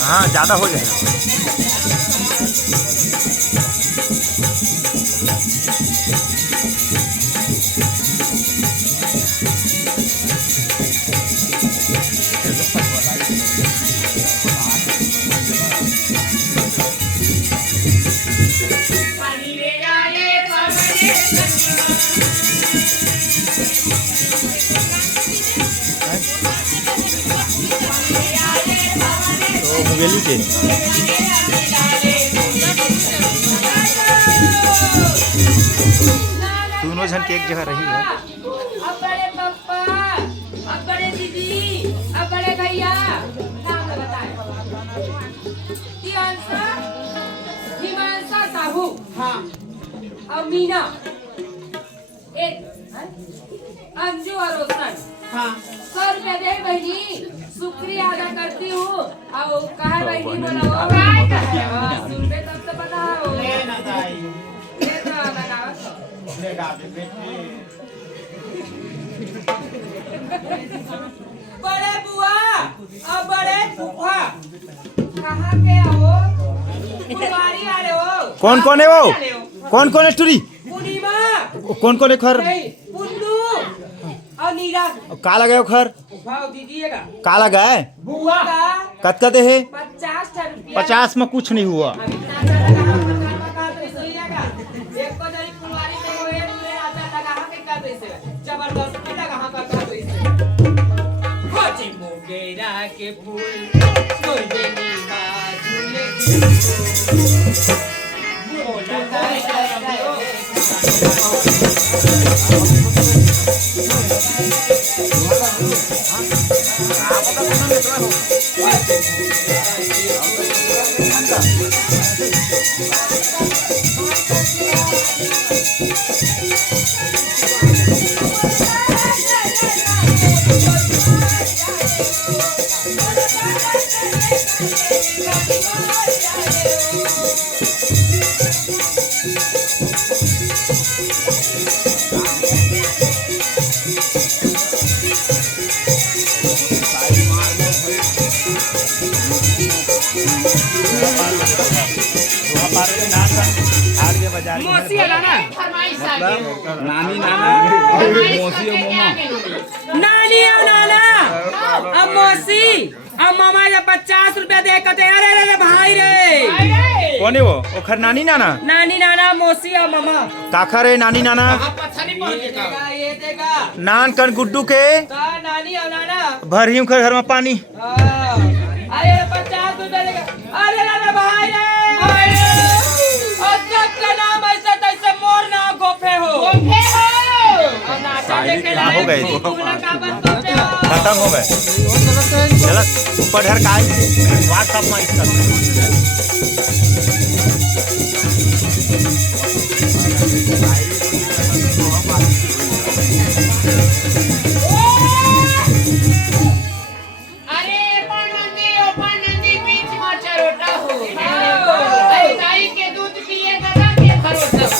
हाँ ज़्यादा हो जाएगा। तो मुंगेली के दोनों जन के एक जगह रही है। अब बड़े पप्पा, अब बड़े दीदी, अब बड़े भैया, नाम बताए। हिमांशा साहू, हाँ, और मीना, एक, अंजू और रोशन, हाँ, 100 रुपया दे बहनी, शुक्रिया अदा करती हूँ। और कहा बहनी बोला वो सुन पे तब तो पता हो। बड़े बुआ और बड़े फूफा कहाँ के हो? फुलवारी आ रहे हो? कौन कौन है वो? कौन कौन है टूरी? पूर्णिमा, कौन कौन है खर? पुन्नू और नीरा। का लगा खर? भाव दीजिएगा। का लगा है? बुआ का कत्का दे है? 50 रुपया। 50 में कुछ नहीं हुआ। जबरदस्ती लगा मोगेरा के फूल मौसी नाना नानी नाना मौसी और मामा नानी और नाना अब मौसी अब मामा जब 50 रुपया दे कहते अरे अरे भाई रे कौन है वो? ओखर नानी नाना? नानी नाना मौसी और मामा काखर है नानी नाना? ये देगा नान कन गुड्डू के नानी और नाना भर ही घर में पानी। अरे 50 रुपया देगा अरे अरे भाई रे हो गए खत्म हो गए। चल ऊपर ढर का व्हाट्सएप में अरे नंदी बीच में चरोटा हो गाय के दूध पिए दादा के भरोसा हो।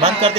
बंद कर दे।